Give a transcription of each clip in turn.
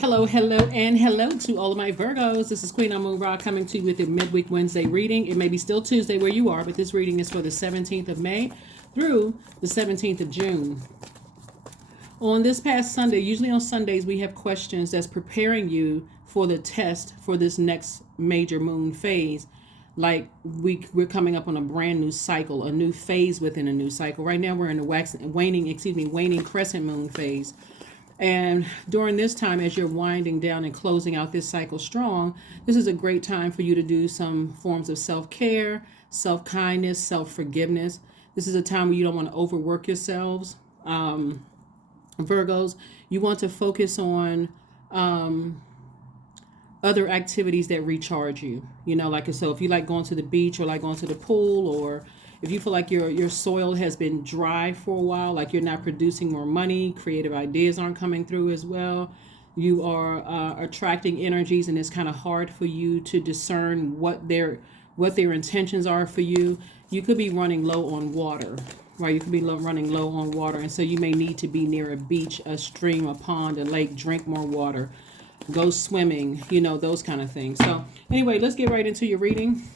Hello, hello, and hello to all of my Virgos. This is Queen Moon Ra coming to you with a midweek Wednesday reading. It may be still Tuesday where you are, but this reading is for the 17th of May through the 17th of June. On this past Sunday, usually on Sundays, we have questions that's preparing you for the test for this next major moon phase. Like we're coming up on a brand new cycle, a new phase within a new cycle. Right now, we're in the waning crescent moon phase. And during this time, as you're winding down and closing out this cycle strong, this is a great time for you to do some forms of self-care, self-kindness, self-forgiveness. This is a time where you don't want to overwork yourselves. Virgos, you want to focus on other activities that recharge you. So if you like going to the beach or like going to the pool, or if you feel like your soil has been dry for a while, like you're not producing more money, creative ideas aren't coming through as well, you are attracting energies, and it's kind of hard for you to discern what their intentions are for you. You could be running low on water, right? You could be running low on water, and so you may need to be near a beach, a stream, a pond, a lake, drink more water, go swimming, those kind of things. So anyway, let's get right into your reading.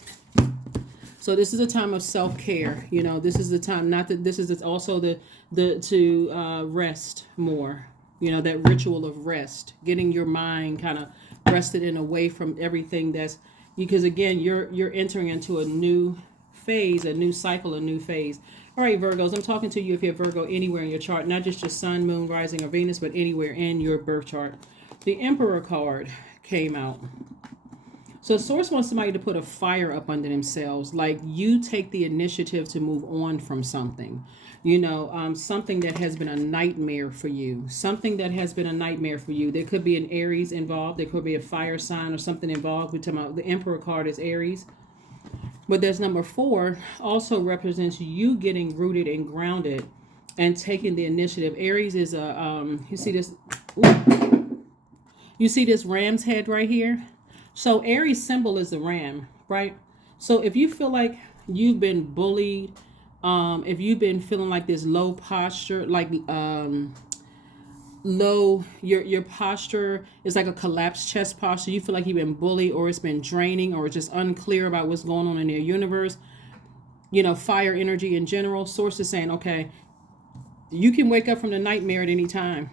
So this is a time of self-care. This is the time, not that this is also to rest more. That ritual of rest, getting your mind kind of rested and away from everything because again, you're entering into a new phase, a new cycle, a new phase. All right, Virgos, I'm talking to you if you have Virgo anywhere in your chart, not just your sun, moon, rising, or Venus, but anywhere in your birth chart. The Emperor card came out. So Source wants somebody to put a fire up under themselves, like you take the initiative to move on from something, something that has been a nightmare for you, There could be an Aries involved. There could be a fire sign or something involved. We're talking about the Emperor card is Aries. But there's number 4 also represents you getting rooted and grounded and taking the initiative. Aries is you see this ram's head right here? So Aries symbol is the ram, right? So if you feel like you've been bullied, if you've been feeling like this low posture, like your posture is like a collapsed chest posture, you feel like you've been bullied, or it's been draining, or just unclear about what's going on in your universe, fire energy in general, Source is saying, okay, you can wake up from the nightmare at any time.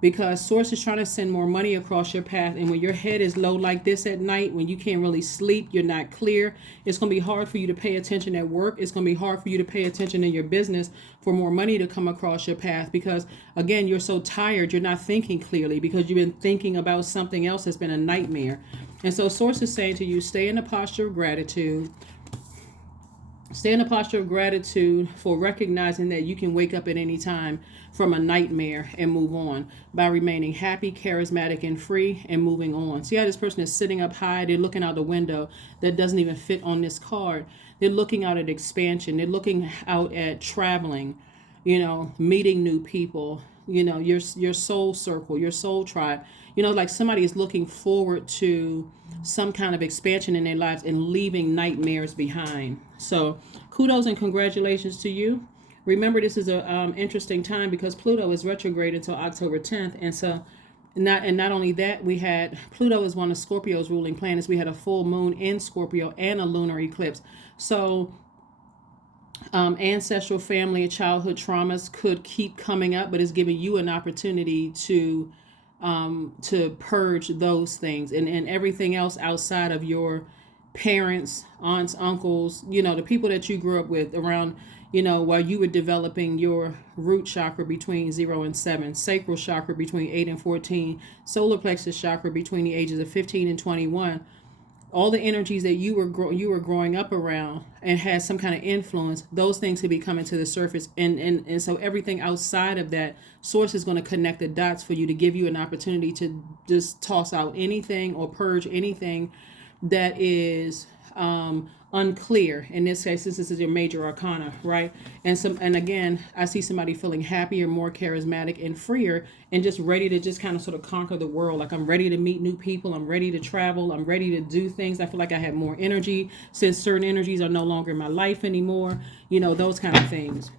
Because Source is trying to send more money across your path. And when your head is low like this at night, when you can't really sleep, you're not clear, it's going to be hard for you to pay attention at work. It's going to be hard for you to pay attention in your business for more money to come across your path. Because, again, you're so tired, you're not thinking clearly because you've been thinking about something else that's been a nightmare. And so Source is saying to you, stay in a posture of gratitude. Stay in a posture of gratitude for recognizing that you can wake up at any time from a nightmare and move on by remaining happy, charismatic, and free and moving on. See how this person is sitting up high? They're looking out the window that doesn't even fit on this card. They're looking out at expansion. They're looking out at traveling, meeting new people, your soul circle, your soul tribe. Like somebody is looking forward to some kind of expansion in their lives and leaving nightmares behind. So kudos and congratulations to you. Remember, this is a interesting time because Pluto is retrograde until October 10th. And so not only that, we had Pluto is one of Scorpio's ruling planets. We had a full moon in Scorpio and a lunar eclipse. So ancestral family and childhood traumas could keep coming up, but it's giving you an opportunity to purge those things and everything else outside of your parents, aunts, uncles, the people that you grew up with around, while you were developing your root chakra between 0 and 7, sacral chakra between 8 and 14, solar plexus chakra between the ages of 15 and 21. All the energies that you were growing up around and had some kind of influence, those things could be coming to the surface. And so everything outside of that, Source is going to connect the dots for you to give you an opportunity to just toss out anything or purge anything that is unclear. In this case, this is your major arcana, right? And again, I see somebody feeling happier, more charismatic, and freer, and just ready to just kind of sort of conquer the world. Like, I'm ready to meet new people. I'm ready to travel. I'm ready to do things. I feel like I have more energy since certain energies are no longer in my life anymore. Those kind of things.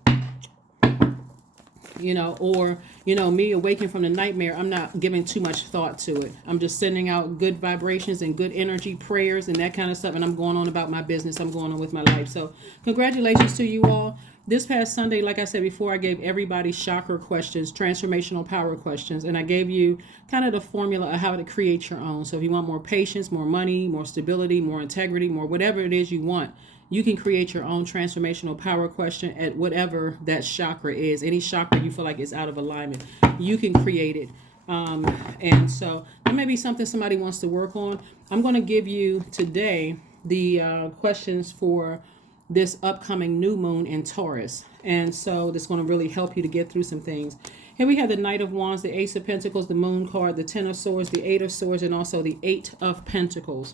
or, me awaking from the nightmare, I'm not giving too much thought to it. I'm just sending out good vibrations and good energy prayers and that kind of stuff. And I'm going on about my business. I'm going on with my life. So congratulations to you all. This past Sunday, like I said before, I gave everybody chakra questions, transformational power questions, and I gave you kind of the formula of how to create your own. So if you want more patience, more money, more stability, more integrity, more whatever it is you want, you can create your own transformational power question at whatever that chakra is. Any chakra you feel like is out of alignment, you can create it. And so that may be something somebody wants to work on. I'm going to give you today the questions for this upcoming new moon in Taurus. And so that's going to really help you to get through some things. Here we have the Knight of Wands, the Ace of Pentacles, the Moon card, the Ten of Swords, the Eight of Swords, and also the Eight of Pentacles.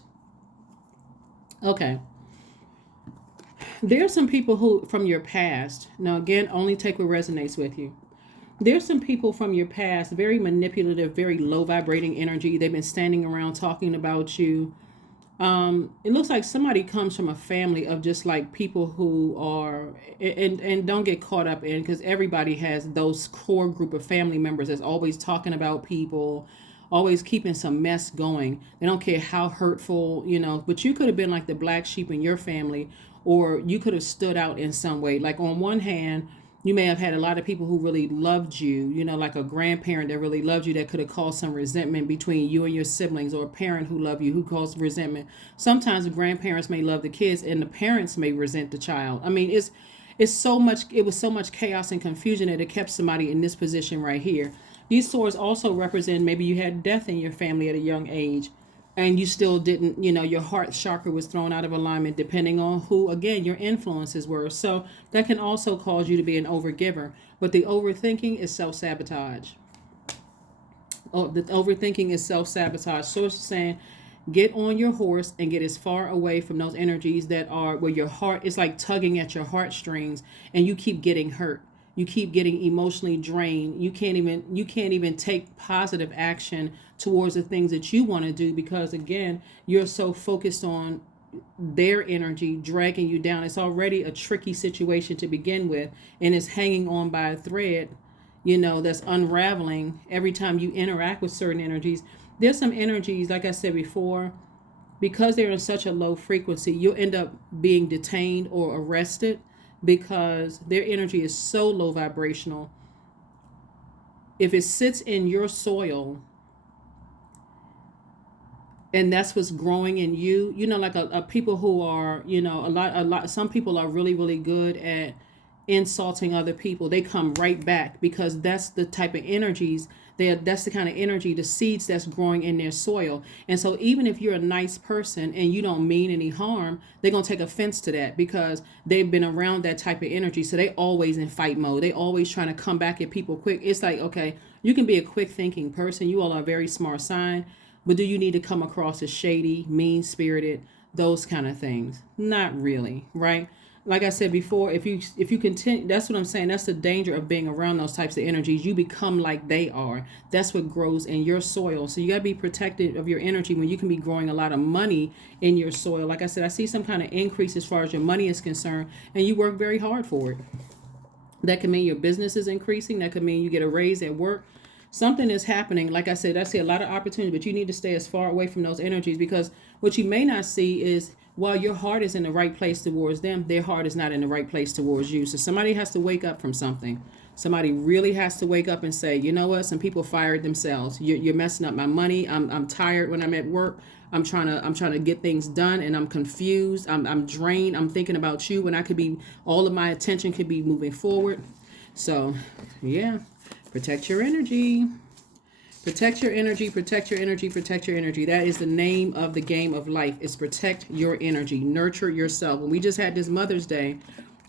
Okay. There's some people who from your past. Now, again, only take what resonates with you. There's some people from your past, very manipulative, very low vibrating energy. They've been standing around talking about you. It looks like somebody comes from a family of just like people who are, and don't get caught up in, because everybody has those core group of family members that's always talking about people, always keeping some mess going. They don't care how hurtful, but you could have been like the black sheep in your family, or you could have stood out in some way. Like on one hand, you may have had a lot of people who really loved you, like a grandparent that really loved you that could have caused some resentment between you and your siblings, or a parent who loved you who caused resentment. Sometimes the grandparents may love the kids and the parents may resent the child. I mean, it was so much chaos and confusion that it kept somebody in this position right here. These swords also represent maybe you had death in your family at a young age, and you still didn't, your heart chakra was thrown out of alignment depending on who, again, your influences were. So that can also cause you to be an overgiver. But the overthinking is self-sabotage. The overthinking is self-sabotage. So it's saying, get on your horse and get as far away from those energies that are where your heart is like tugging at your heartstrings and you keep getting hurt. You keep getting emotionally drained. You can't even take positive action towards the things that you want to do because, again, you're so focused on their energy dragging you down. It's already a tricky situation to begin with, and it's hanging on by a thread, that's unraveling every time you interact with certain energies. There's some energies, like I said before, because they're in such a low frequency, you'll end up being detained or arrested because their energy is so low vibrational. If it sits in your soil and that's what's growing in you, like a people who are, some people are really, really good at insulting other people. They come right back because that's the type of energies that's the kind of energy, the seeds that's growing in their soil. And so even if you're a nice person and you don't mean any harm, they're going to take offense to that because they've been around that type of energy. So they always in fight mode. They always trying to come back at people quick. It's like, okay, you can be a quick thinking person. You all are a very smart sign, but do you need to come across as shady, mean spirited, those kind of things? Not really, right? Like I said before, if you continue, that's what I'm saying. That's the danger of being around those types of energies. You become like they are. That's what grows in your soil. So you got to be protected of your energy when you can be growing a lot of money in your soil. Like I said, I see some kind of increase as far as your money is concerned, and you work very hard for it. That can mean your business is increasing. That could mean you get a raise at work. Something is happening. Like I said, I see a lot of opportunity, but you need to stay as far away from those energies because what you may not see is while your heart is in the right place towards them, their heart is not in the right place towards you. So somebody has to wake up from something. Somebody really has to wake up and say, you know what? Some people fired themselves. You're messing up my money. I'm tired when I'm at work. I'm trying to get things done and I'm confused. I'm drained. I'm thinking about you when I could be, all of my attention could be moving forward. So yeah, protect your energy. Protect your energy, protect your energy, protect your energy. That is the name of the game of life, is protect your energy, nurture yourself. When we just had this Mother's Day,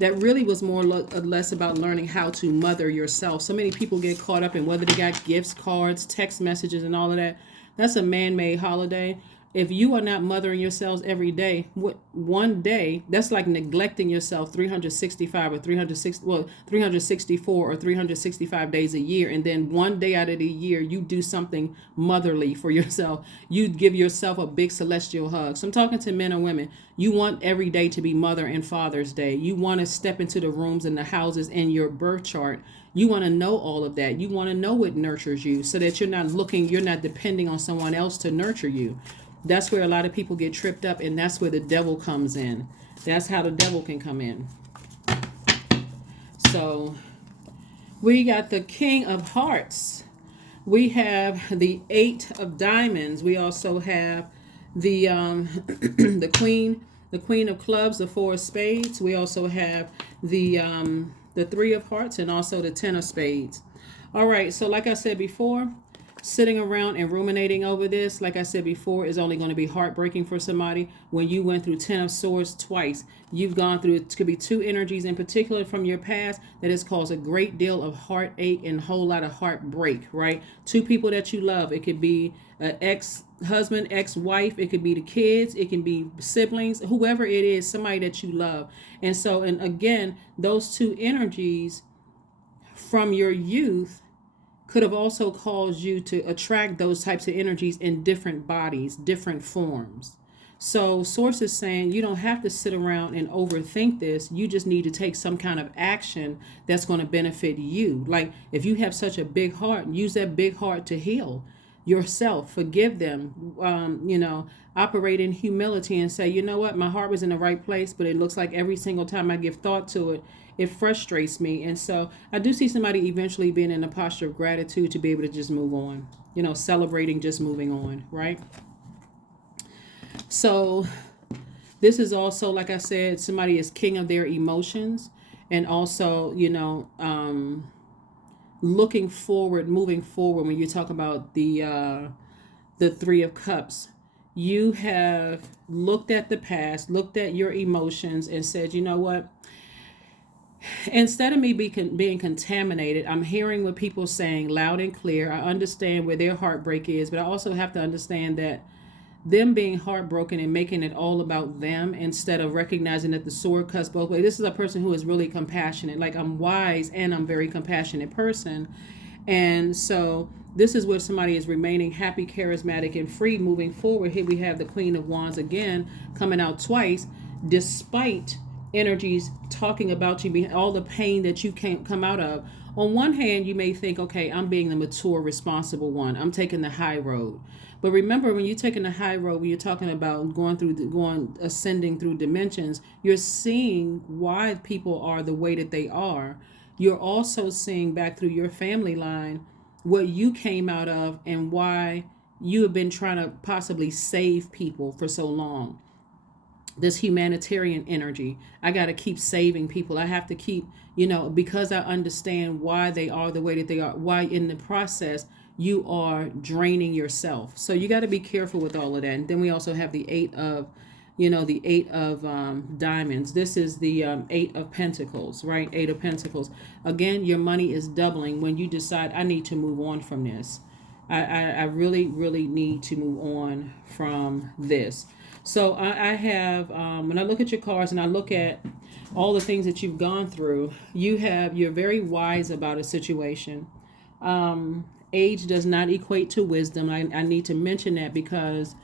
that really was more or less about learning how to mother yourself. So many people get caught up in whether they got gifts, cards, text messages, and all of that. That's a man-made holiday. If you are not mothering yourselves every day, one day, that's like neglecting yourself 365 or 364 or 365 days a year. And then one day out of the year, you do something motherly for yourself. You give yourself a big celestial hug. So I'm talking to men and women. You want every day to be Mother and Father's Day. You want to step into the rooms and the houses in your birth chart. You want to know all of that. You want to know what nurtures you so that you're not depending on someone else to nurture you. That's where a lot of people get tripped up, and that's where the devil comes in. That's how the devil can come in. So we got the King of Hearts. We have the Eight of Diamonds. We also have the the Queen of Clubs, the Four of Spades. We also have the Three of Hearts, and also the Ten of Spades. All right, so like I said before, sitting around and ruminating over this, like I said before, is only going to be heartbreaking for somebody. When you went through Ten of Swords twice, you've gone through, it could be two energies in particular from your past that has caused a great deal of heartache and a whole lot of heartbreak, right? Two people that you love. It could be an ex-husband, ex-wife. It could be the kids. It can be siblings, whoever it is, somebody that you love. And so, and again, those two energies from your youth could have also caused you to attract those types of energies in different bodies, different forms. So Source is saying you don't have to sit around and overthink this. You just need to take some kind of action that's going to benefit you. Like if you have such a big heart, use that big heart to heal yourself, forgive them, operate in humility and say, you know what, my heart was in the right place, but it looks like every single time I give thought to it, it frustrates me. And so I do see somebody eventually being in a posture of gratitude to be able to just move on, celebrating, just moving on, right? So this is also, like I said, somebody is king of their emotions, and also, looking forward, moving forward. When you talk about the Three of Cups, you have looked at the past, looked at your emotions, and said, you know what? Instead of me being contaminated, I'm hearing what people saying loud and clear. I understand where their heartbreak is, but I also have to understand that them being heartbroken and making it all about them instead of recognizing that the sword cuts both ways. This is a person who is really compassionate. Like, I'm wise and I'm a very compassionate person. And so this is where somebody is remaining happy, charismatic, and free moving forward. Here we have the Queen of Wands again coming out twice, despite energies talking about you, all the pain that you can't come out of. On one hand, you may think, okay, I'm being the mature, responsible one. I'm taking the high road. But remember, when you're taking the high road, when you're talking about ascending through dimensions, you're seeing why people are the way that they are. You're also seeing back through your family line what you came out of and why you have been trying to possibly save people for so long. This humanitarian energy. I got to keep saving people. I have to keep, because I understand why they are the way that they are, why in the process you are draining yourself. So you got to be careful with all of that. And then we also have the Eight of Diamonds. This is the Eight of Pentacles, right? Eight of Pentacles. Again, your money is doubling when you decide, I need to move on from this. I really, really need to move on from this. So I have, when I look at your cards and I look at all the things that you've gone through, you're very wise about a situation. Age does not equate to wisdom. I need to mention that because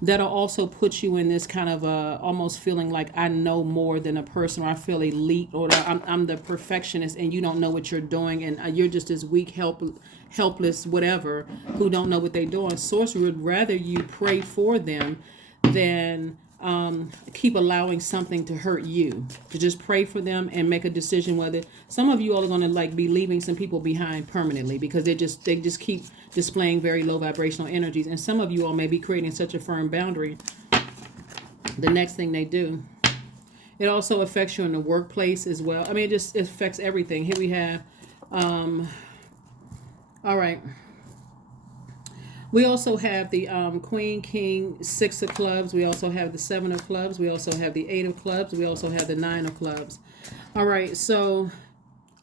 that'll also put you in this kind of almost feeling like I know more than a person, or I feel elite, or I'm the perfectionist and you don't know what you're doing and you're just this weak, helpless, whatever, who don't know what they're doing. Source would rather you pray for them than keep allowing something to hurt you. To just pray for them and make a decision whether some of you all are going to be leaving some people behind permanently because they just keep displaying very low vibrational energies, and some of you all may be creating such a firm boundary the next thing they do. It also affects you in the workplace as well. I mean, it affects everything. Here we have all right. We also have the Queen, King, Six of Clubs. We also have the Seven of Clubs. We also have the Eight of Clubs. We also have the Nine of Clubs. All right, so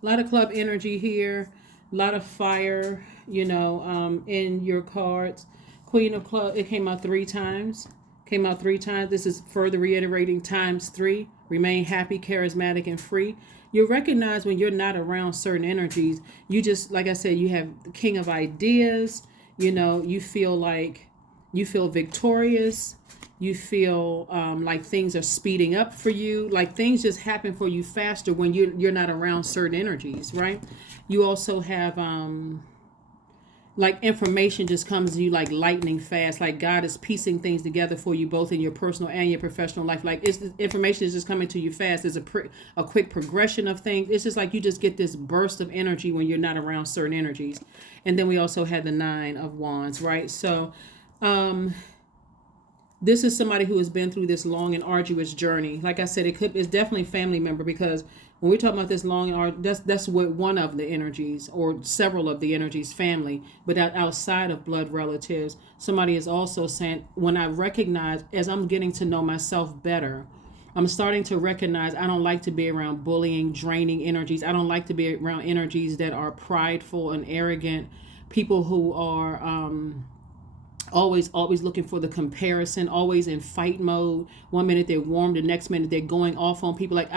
a lot of club energy here. A lot of fire, in your cards. Queen of Clubs, it came out three times. This is further reiterating ×3. Remain happy, charismatic, and free. You recognize when you're not around certain energies, you just, like I said, you have the King of Ideas. You feel like You feel victorious. You feel like things are speeding up for you. Like things just happen for you faster when you're not around certain energies, right? You also have like information just comes to you like lightning fast. Like God is piecing things together for you both in your personal and your professional life. Like it's information is just coming to you fast. There's a quick progression of things. It's just like you just get this burst of energy when you're not around certain energies. And then we also had the 9 of Wands, right? So this is somebody who has been through this long and arduous journey. Like I said, it's definitely a family member, because when we talk about this long and that's what one of the energies or several of the energies, family. But outside of blood relatives, somebody is also saying, when I recognize, as I'm getting to know myself better, I'm starting to recognize I don't like to be around bullying, draining energies. I don't like to be around energies that are prideful and arrogant, people who are always looking for the comparison, always in fight mode. One minute they're warm, the next minute they're going off on people. Like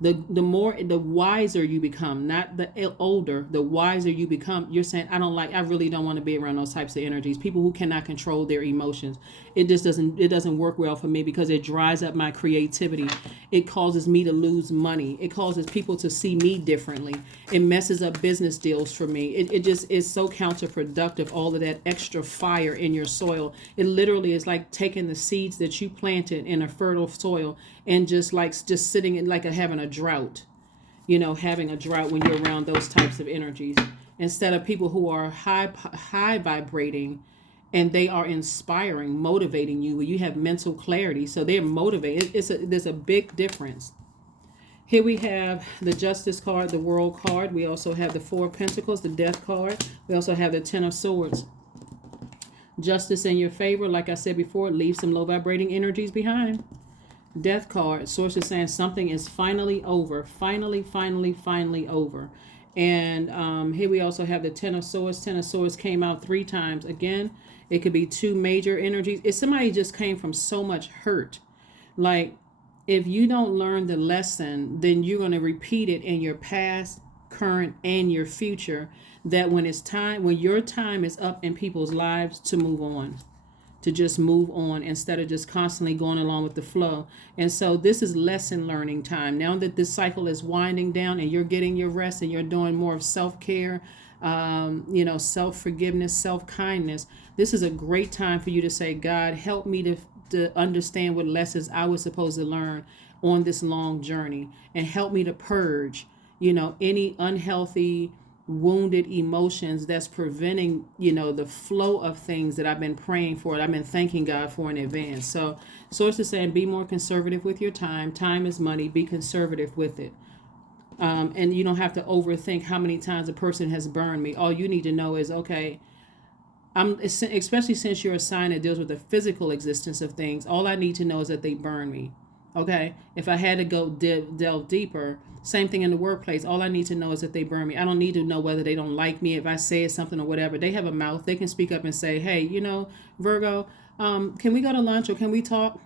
the wiser you become, not the older, the wiser you become. You're saying, I really don't want to be around those types of energies. People who cannot control their emotions. It doesn't work well for me, because it dries up my creativity. It causes me to lose money. It causes people to see me differently. It messes up business deals for me. It just is so counterproductive, all of that extra fire in your soil. It literally is like taking the seeds that you planted in a fertile soil and just sitting in like having a drought, having a drought when you're around those types of energies, instead of people who are high vibrating, and they are inspiring, motivating you, where you have mental clarity. So they're motivated. There's a big difference. Here we have the Justice card, the World card. We also have the 4 of Pentacles, the Death card. We also have the 10 of Swords. Justice in your favor. Like I said before, leave some low vibrating energies behind. Death card. Source is saying something is finally over. Finally over. And here we also have the 10 of Swords. 10 of Swords came out 3 times. Again, it could be 2 major energies. If somebody just came from so much hurt, like if you don't learn the lesson, then you're going to repeat it in your past, current, and your future. That when your time is up in people's lives, to move on. To just move on instead of just constantly going along with the flow. And so this is lesson learning time. Now that this cycle is winding down and you're getting your rest and you're doing more of self-care, self-forgiveness, self-kindness, this is a great time for you to say, God, help me to understand what lessons I was supposed to learn on this long journey, and help me to purge, any unhealthy, wounded emotions that's preventing, the flow of things that I've been praying for, I've been thanking God for in advance. So Source is saying, be more conservative with your time. Time is money. Be conservative with it. And you don't have to overthink how many times a person has burned me. All you need to know is, okay, especially since you're a sign that deals with the physical existence of things, all I need to know is that they burn me. Okay, if I had to go delve deeper, same thing in the workplace. All I need to know is that they burn me. I don't need to know whether they don't like me, if I say something or whatever. They have a mouth. They can speak up and say, hey, Virgo, can we go to lunch, or can we talk?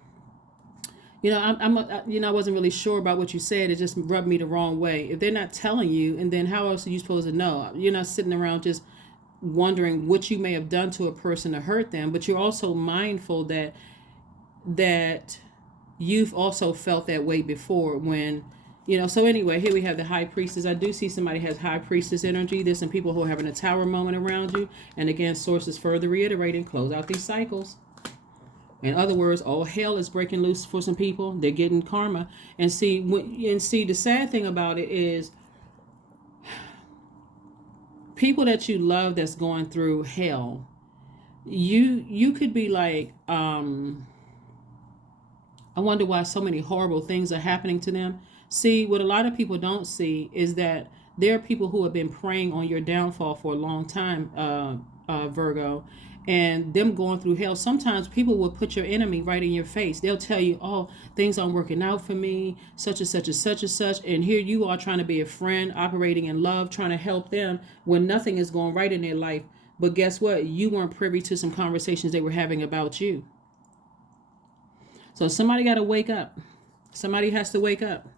I wasn't really sure about what you said. It just rubbed me the wrong way. If they're not telling you, and then how else are you supposed to know? You're not sitting around just wondering what you may have done to a person to hurt them, but you're also mindful that you've also felt that way before when, so anyway, here we have the High Priestess. I do see somebody has High Priestess energy. There's some people who are having a tower moment around you. And again, Source is further reiterating, close out these cycles. In other words, all hell is breaking loose for some people. They're getting karma. And see, the sad thing about it is, people that you love that's going through hell, you could be like, I wonder why so many horrible things are happening to them. See, what a lot of people don't see is that there are people who have been preying on your downfall for a long time, Virgo, and them going through hell. Sometimes people will put your enemy right in your face. They'll tell you, oh, things aren't working out for me, such and such and such and such. And here you are trying to be a friend, operating in love, trying to help them when nothing is going right in their life. But guess what? You weren't privy to some conversations they were having about you. So somebody got to wake up. Somebody has to wake up.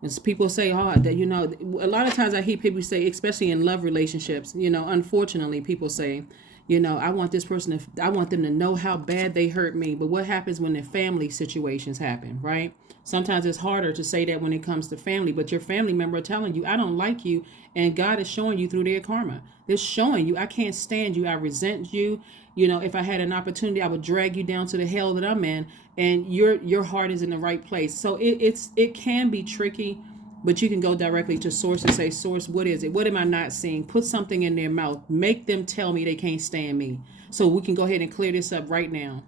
And people say, a lot of times I hear people say, especially in love relationships, unfortunately, people say, You know, I want this person to, I want them to know how bad they hurt me. But what happens when the family situations happen, right? Sometimes it's harder to say that when it comes to family, but your family member are telling you, I don't like you. And God is showing you through their karma. They're showing you, I can't stand you. I resent you. You know, if I had an opportunity, I would drag you down to the hell that I'm in. And your heart is in the right place. So it can be tricky, but you can go directly to source and say, source, what is it? What am I not seeing? Put something in their mouth. Make them tell me they can't stand me. So we can go ahead and clear this up right now.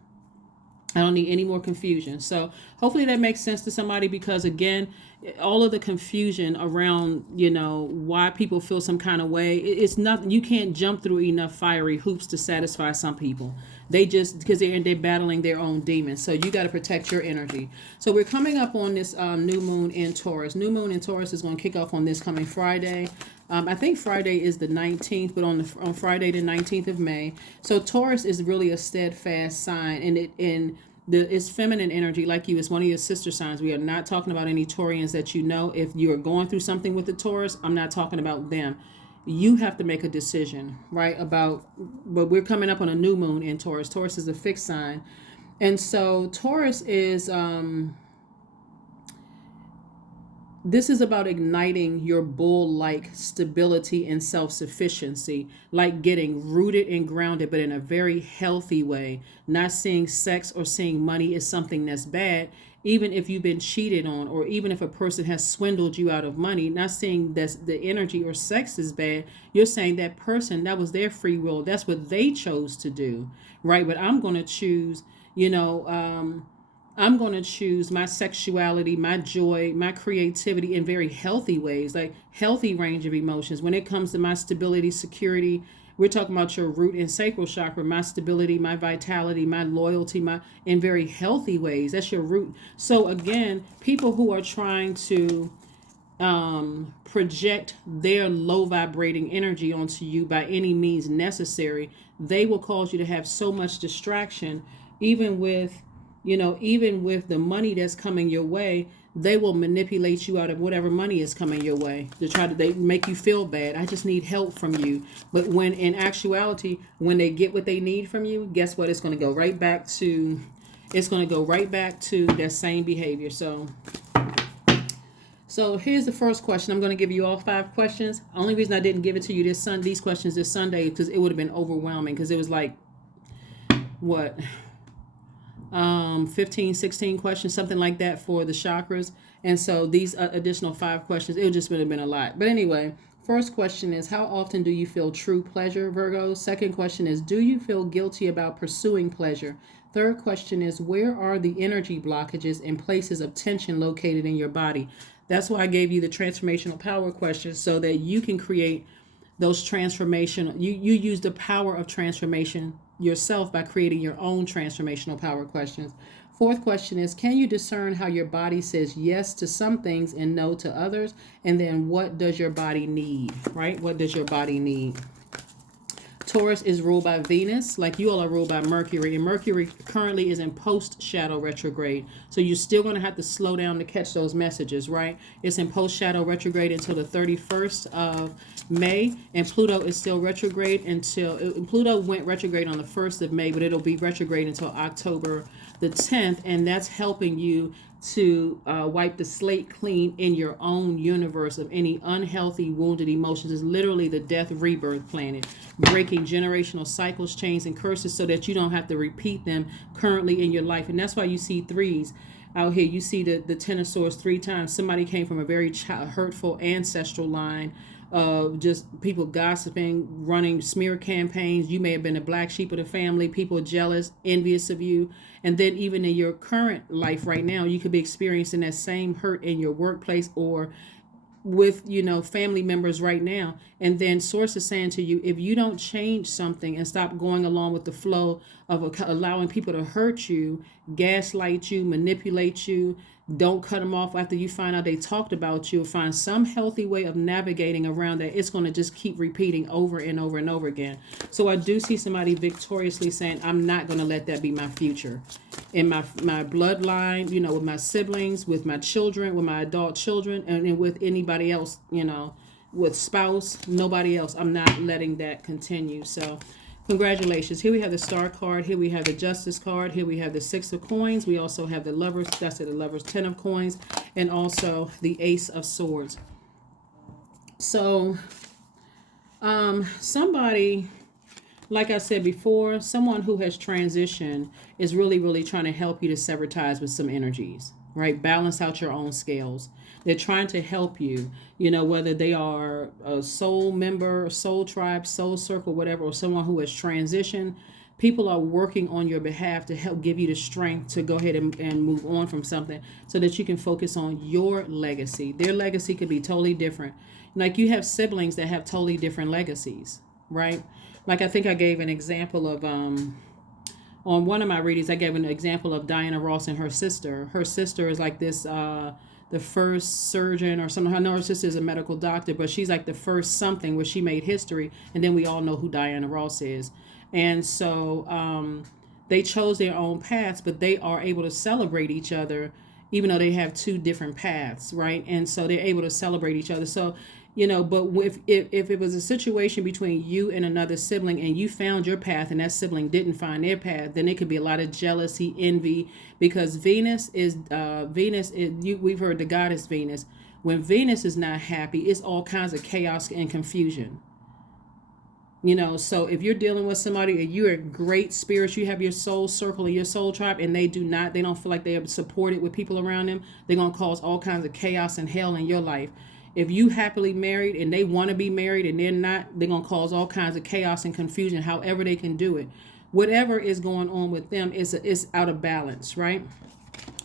I don't need any more confusion. So hopefully that makes sense to somebody, because again, all of the confusion around, you know, why people feel some kind of way, it's not, you can't jump through enough fiery hoops to satisfy some people. They just, because they're battling their own demons. So you got to protect your energy. So we're coming up on this new moon in Taurus. New moon in Taurus is going to kick off on this coming Friday. I think Friday is the 19th, but on Friday the 19th of May. So Taurus is really a steadfast sign, and it's feminine energy, like you. It's one of your sister signs. We are not talking about any Taurians that you know. If you are going through something with the Taurus, I'm not talking about them. You have to make a decision, right? But we're coming up on a new moon in Taurus. Taurus is a fixed sign, and so Taurus is this is about igniting your bull-like stability and self-sufficiency, like getting rooted and grounded, but in a very healthy way. Not seeing sex or seeing money as something that's bad, even if you've been cheated on, or even if a person has swindled you out of money. Not saying that the energy or sex is bad. You're saying that person, that was their free will. That's what they chose to do, right? But I'm going to choose, I'm going to choose my sexuality, my joy, my creativity in very healthy ways, like healthy range of emotions. When it comes to my stability, security, we're talking about your root and sacral chakra, my stability, my vitality, my loyalty, in very healthy ways. That's your root. So again, people who are trying to project their low vibrating energy onto you by any means necessary, they will cause you to have so much distraction, even with the money that's coming your way. They will manipulate you out of whatever money is coming your way they make you feel bad. I just need help from you. But when in actuality, when they get what they need from you, guess what? It's going to go right back to that same behavior. So here's the first question. I'm going to give you all 5 questions. Only reason I didn't give it to you these questions this Sunday, because it would have been overwhelming, because it was like, what? 15, 16 questions, something like that for the chakras. And so these additional 5 questions, it just would have been a lot. But anyway, first question is, how often do you feel true pleasure, Virgo? Second question is, do you feel guilty about pursuing pleasure? Third question is, where are the energy blockages and places of tension located in your body? That's why I gave you the transformational power questions, so that you can create those transformational, you use the power of transformation yourself by creating your own transformational power questions. Fourth question is, can you discern how your body says yes to some things and no to others? And then what does your body need, right? What does your body need? Taurus is ruled by Venus, like you all are ruled by Mercury, and Mercury currently is in post-shadow retrograde. So you're still going to have to slow down to catch those messages, right? It's in post-shadow retrograde until the 31st of May, and Pluto is still retrograde Pluto went retrograde on the 1st of May, but it'll be retrograde until October the 10th, and that's helping you to wipe the slate clean in your own universe of any unhealthy, wounded emotions. Is literally the death rebirth planet, breaking generational cycles, chains, and curses, so that you don't have to repeat them currently in your life. And that's why you see 3s out here. You see the 10 of Swords 3 times. Somebody came from a very hurtful ancestral line of just people gossiping, running smear campaigns. You may have been a black sheep of the family, people jealous, envious of you. And then even in your current life right now, you could be experiencing that same hurt in your workplace or with family members right now. And then source is saying to you, if you don't change something and stop going along with the flow of allowing people to hurt you, gaslight you, manipulate you, don't cut them off after you find out they talked about you, find some healthy way of navigating around that. It's going to just keep repeating over and over and over again. So I do see somebody victoriously saying, I'm not going to let that be my future. In my bloodline, with my siblings, with my children, with my adult children, and with anybody else, with spouse, nobody else. I'm not letting that continue. So Congratulations. Here we have the Star card. Here we have the Justice card. Here we have the Six of Coins. We also have the Lovers. That's it, the Lovers, Ten of Coins. And also the Ace of Swords. So, somebody, like I said before, someone who has transitioned is really, really trying to help you to sever ties with some energies, right? Balance out your own scales. They're trying to help you, whether they are a soul member, soul tribe, soul circle, whatever, or someone who has transitioned. People are working on your behalf to help give you the strength to go ahead and move on from something so that you can focus on your legacy. Their legacy could be totally different. Like you have siblings that have totally different legacies, right? Like I think I gave an example of, on one of my readings, I gave an example of Diana Ross and her sister. Her sister is like this, the first surgeon or something. I know her sister is a medical doctor, but she's like the first something where she made history. And then we all know who Diana Ross is. And so they chose their own paths, but they are able to celebrate each other, even though they have two different paths, right? And so they're able to celebrate each other. So, but if it was a situation between you and another sibling and you found your path and that sibling didn't find their path, then it could be a lot of jealousy, envy, because Venus is, we've heard the goddess Venus. When Venus is not happy, it's all kinds of chaos and confusion. So if you're dealing with somebody and you're a great spirit, you have your soul circle and your soul tribe, and they don't feel like they are supported with people around them, they're going to cause all kinds of chaos and hell in your life. If you happily married and they want to be married and they're not, they're going to cause all kinds of chaos and confusion, however they can do it. Whatever is going on with them is out of balance, right?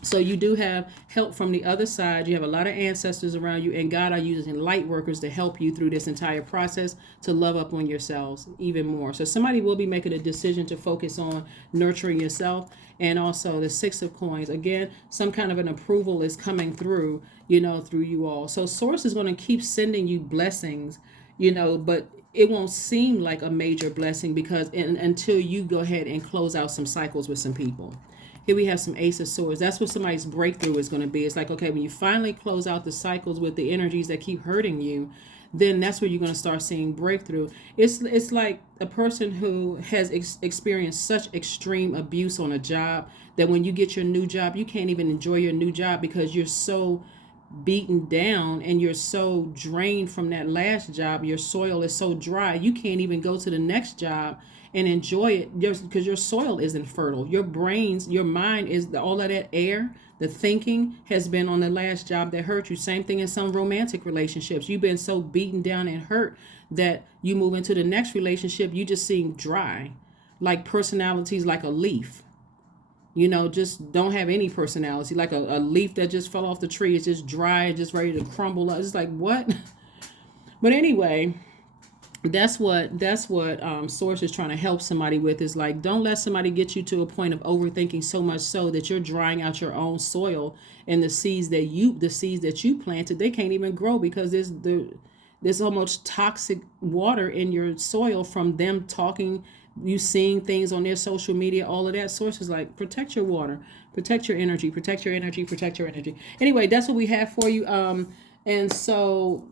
So you do have help from the other side. You have a lot of ancestors around you, and God are using light workers to help you through this entire process to love up on yourselves even more. So somebody will be making a decision to focus on nurturing yourself. And also the Six of Coins. Again, some kind of an approval is coming through, through you all. So Source is going to keep sending you blessings, but it won't seem like a major blessing because until you go ahead and close out some cycles with some people. Here we have some Ace of Swords. That's what somebody's breakthrough is going to be. It's like, okay, when you finally close out the cycles with the energies that keep hurting you, then that's where you're going to start seeing breakthrough. It's like a person who has experienced such extreme abuse on a job that when you get your new job, you can't even enjoy your new job because you're so beaten down and you're so drained from that last job. Your soil is so dry, you can't even go to the next job and enjoy it just because your soil isn't fertile. Your brains, your mind is all of that air. The thinking has been on the last job that hurt you. Same thing in some romantic relationships. You've been so beaten down and hurt that you move into the next relationship, you just seem dry, like personalities like a leaf. Just don't have any personality, like a leaf that just fell off the tree. It's just dry, just ready to crumble up. It's like, what? But anyway, that's what Source is trying to help somebody with, is like, don't let somebody get you to a point of overthinking so much so that you're drying out your own soil, and the seeds that you planted, they can't even grow because there's so much toxic water in your soil from them talking, you seeing things on their social media, all of that. Source is like, protect your water, protect your energy, protect your energy, protect your energy. Anyway, that's what we have for you. And so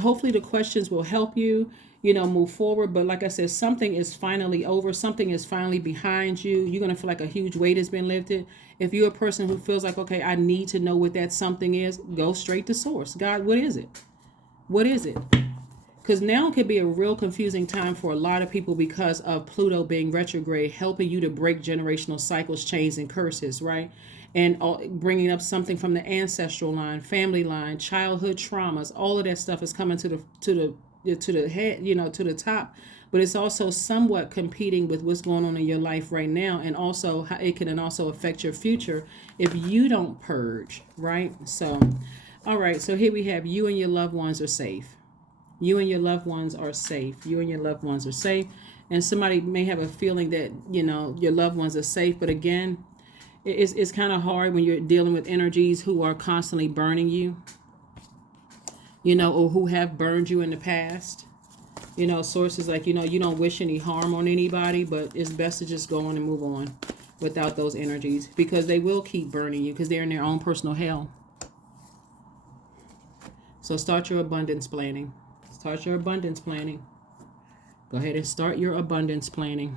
hopefully the questions will help you, move forward. But like I said, something is finally over. Something is finally behind you. You're going to feel like a huge weight has been lifted. If you're a person who feels like, okay, I need to know what that something is, go straight to Source. God, what is it? What is it? Because now could be a real confusing time for a lot of people because of Pluto being retrograde, helping you to break generational cycles, chains, and curses, right? And bringing up something from the ancestral line, family line, childhood traumas. All of that stuff is coming to the head, to the top. But it's also somewhat competing with what's going on in your life right now, and also how it can also affect your future if you don't purge, right? So, all right. So here we have, you and your loved ones are safe. You and your loved ones are safe. You and your loved ones are safe. And somebody may have a feeling that, your loved ones are safe. But again, it's kind of hard when you're dealing with energies who are constantly burning you, or who have burned you in the past. Sources like, you don't wish any harm on anybody, but it's best to just go on and move on without those energies, because they will keep burning you because they're in their own personal hell. So start your abundance planning. Start your abundance planning. Go ahead and start your abundance planning.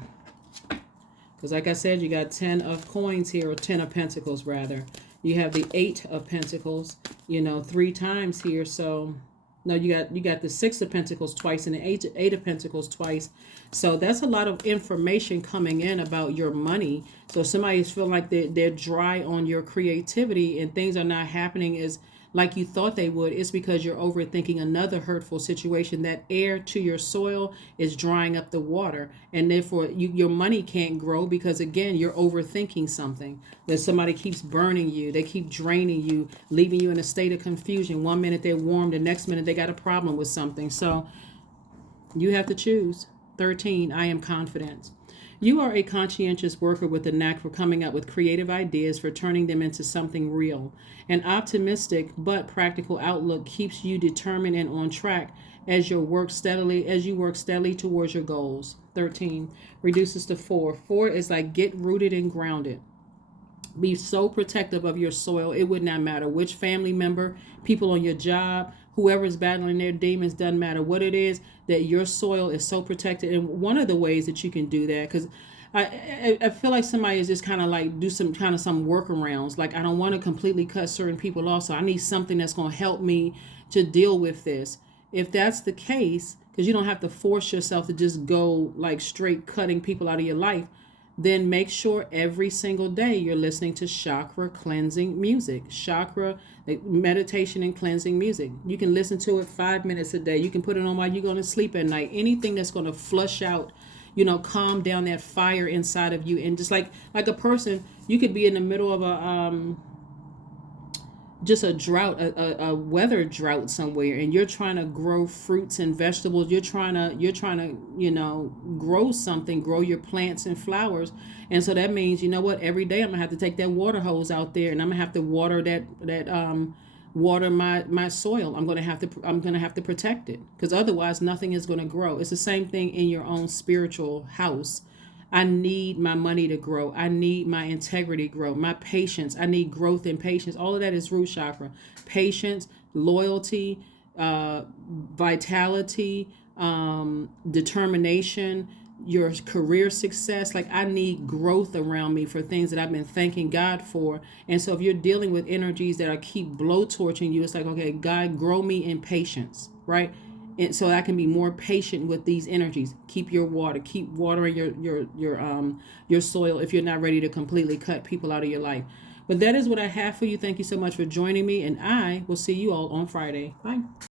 Because like I said, you got 10 of coins here, or 10 of pentacles rather. You have the 8 of pentacles, 3 times here. So no, you got the 6 of pentacles twice and the 8 of pentacles twice. So that's a lot of information coming in about your money. So somebody is feeling like they're dry on your creativity and things are not happening as like you thought they would. It's because you're overthinking another hurtful situation. That air to your soil is drying up the water, and therefore your money can't grow because again you're overthinking something. That somebody keeps burning you, they keep draining you, leaving you in a state of confusion. One minute they're warm, the next minute they got a problem with something. So you have to choose. 13, I am confident. You are a conscientious worker with a knack for coming up with creative ideas, for turning them into something real. An optimistic but practical outlook keeps you determined and on track as you work steadily towards your goals. 13 reduces to 4. 4 is like get rooted and grounded. Be so protective of your soil. It would not matter which family member, people on your job, whoever is battling their demons, doesn't matter what it is, that your soil is so protected. And one of the ways that you can do that, because I feel like somebody is just kind of like do some workarounds. Like I don't want to completely cut certain people off, so I need something that's going to help me to deal with this. If that's the case, because you don't have to force yourself to just go like straight cutting people out of your life, then make sure every single day you're listening to chakra cleansing music, chakra meditation and cleansing music. You can listen to it 5 minutes a day. You can put it on while you're going to sleep at night. Anything that's going to flush out, calm down that fire inside of you. And just like a person, you could be in the middle of just a drought, a weather drought somewhere, and you're trying to grow fruits and vegetables. You're trying to grow something, grow your plants and flowers. And so that means, every day I'm gonna have to take that water hose out there, and I'm gonna have to water water my soil. I'm gonna have to protect it, because otherwise nothing is gonna grow. It's the same thing in your own spiritual house. I need my money to grow. I need my integrity to grow. My patience. I need growth and patience. All of that is root chakra. Patience, loyalty, vitality, determination, your career success. Like I need growth around me for things that I've been thanking God for. And so if you're dealing with energies that are keep blowtorching you, it's like, okay, God, grow me in patience, right? And so I can be more patient with these energies. Keep your water. Keep watering your soil if you're not ready to completely cut people out of your life. But that is what I have for you. Thank you so much for joining me, and I will see you all on Friday. Bye.